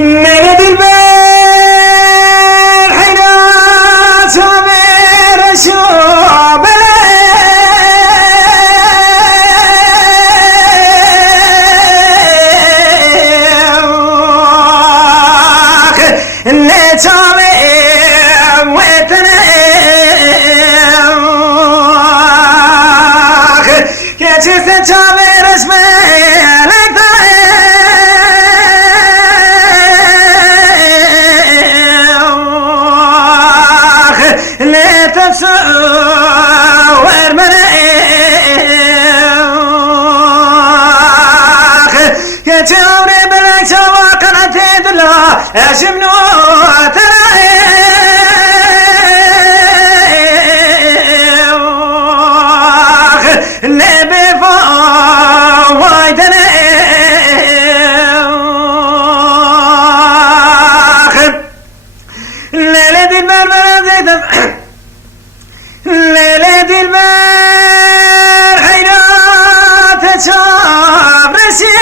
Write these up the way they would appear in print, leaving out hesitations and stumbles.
من دلبر حيرات عبر شوب اللي تعبر وتناخ كتشت تعبر اسمالك لا تتصور مناخ كتوري بلك سواقنا تدلا أشمنو تراخ لا بفوايد لا دي المرمى زيت لا دي المر حيرات تشاب رسيخ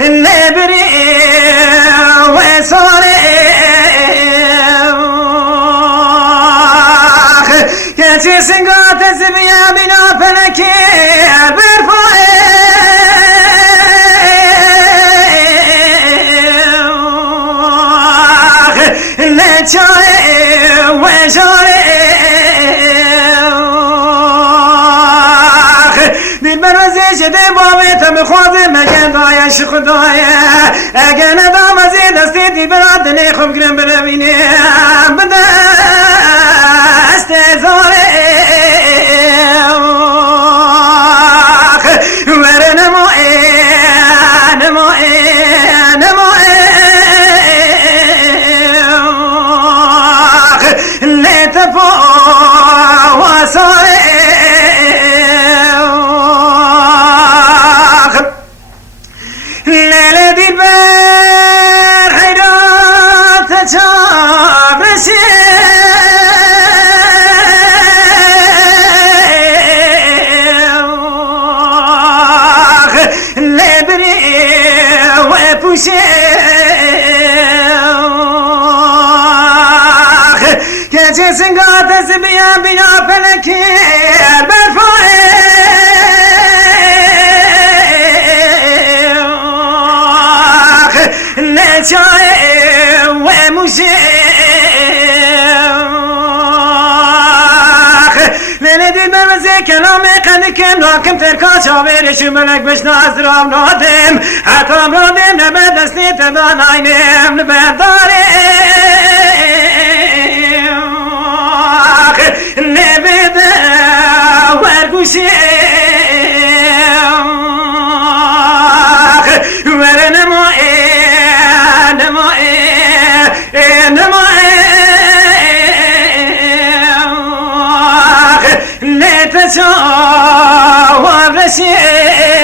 النبري وصارخ كتي سنقات الزبيا بنا فلكي برفاي لا تشاي وشارخ دي المروزي دي بابي تمخوضي مكان ضايا شخدايا اگانا دامزي دستي دي برادني خب قرم برميني بدا استزارخ ورنا مؤين مؤين لا تفوى صارخ لا دي البر حيرات تشاب رسيخ لا بري وبوشيخ كتي سنقات الزبيا بنا فلكي برفايخ لا تشاي ومشيخ لندي المرزي كلامي قد كنا كم تركا شاوير شملك بش نازرام نادم حتى مرادم نبد دستي تدان عينم نبد دارم نبدا ورقوشيخ ورنا مؤين مؤين مؤين لا تشاور رشيخ